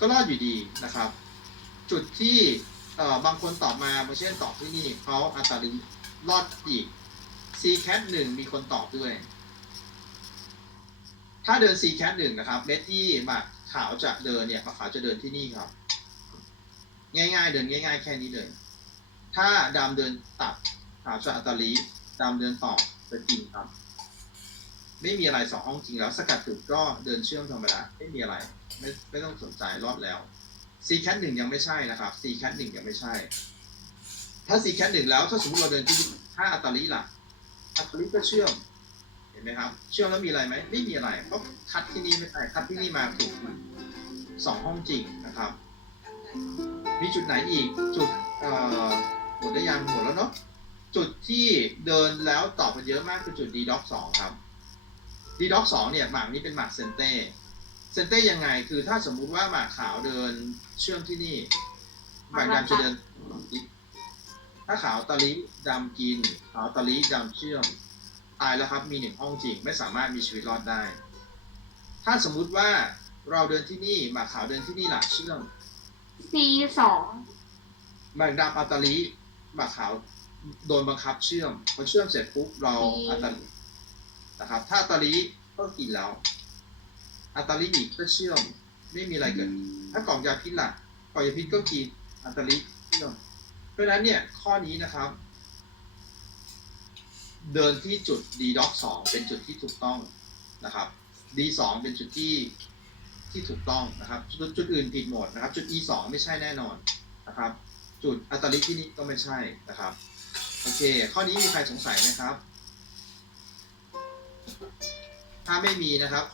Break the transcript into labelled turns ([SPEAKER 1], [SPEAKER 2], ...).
[SPEAKER 1] ก็รอดอยู่ดีนะครับ จุดที่เอ่อบางคนตอบมาบางเช่นตอบที่นี่เขาอัตราลิรอดอีก c cat หนึ่งมีคนตอบด้วย ถ้าเดิน c cat หนึ่งนะครับเม็ดที่หมากขาวจะเดินเนี่ยหมากขาวจะเดินที่นี่ครับ ง่ายๆ เดินง่าย ๆ แค่นี้เลยถ้าดำเดินตัดขาวจะอัตราลีดำเดินต่อจะจริงครับ ไม่มีอะไรสองห้องจริงแล้ว สกัดจุดก็เดินเชื่อมธรรมดาไม่มีอะไร ไม่ไม่ต้องสนใจรอดแล้ว C cat หนึ่งยังไม่ใช่นะครับ C cat หนึ่งยังไม่ใช่ ถ้า C cat หนึ่งแล้วถ้าสมมติเราเดินที่ห้าอัตลีล่ะอัตลีก็เชื่อม เห็นไหมครับ เชื่อมแล้วมีอะไรไหมไม่มีอะไรเพราะคัดที่นี่ไม่ใช่คัดที่นี่มาถูกสองห้องจริงนะครับ มีจุดไหนอีกจุดเอ่อหมดได้ยังหมดแล้วเนาะจุดที่เดินแล้วตอบกันเยอะมากคือจุด d d o c สองครับ d d o c สองเนี่ยหมากนี้เป็นหมากเซนเต้เซนเต้ยังไงคือถ้าสมมุติว่าหมากขาวเดินเชื่อมที่นี่หมากดำจะเดิน ถ้าขาวตะลิดำกิน ขาวตะลิดำเชื่อมตายแล้วครับมีหนึ่งห้องจริงไม่สามารถมีชีวิตรอดได้ ถ้าสมมุติว่าเราเดินที่นี่หมากขาวเดินที่นี่หลักเชื่อม
[SPEAKER 2] C สอง
[SPEAKER 1] หมากดำอัตาลิหมากขาวโดนบังคับเชื่อมพอเชื่อมเสร็จปุ๊บเราอัตาลินะครับ ถ้าอัตาลิ ก็กินแล้วอัตาลิอีกก็เชื่อม ไม่มีอะไรเกิดถ้ากล่องยาพิษล่ะกล่องยาพิษก็กินอัตาลิเชื่อม เพราะฉะนั้นเนี่ยข้อนี้นะครับ เดินที่จุด d d o c 2เป็นจุดที่ถูกต้องนะครับ d 2เป็นจุดที่ที่ถูกต้องนะครับจุดจุดอื่นผิดหมดนะครับ จุด e 2ไม่ใช่แน่นอนนะครับ จุดอัตราลิที่นี่ก็ไม่ใช่นะครับโอเค ข้อนี้มีใครสงสัยไหมครับ ถ้าไม่มีนะครับ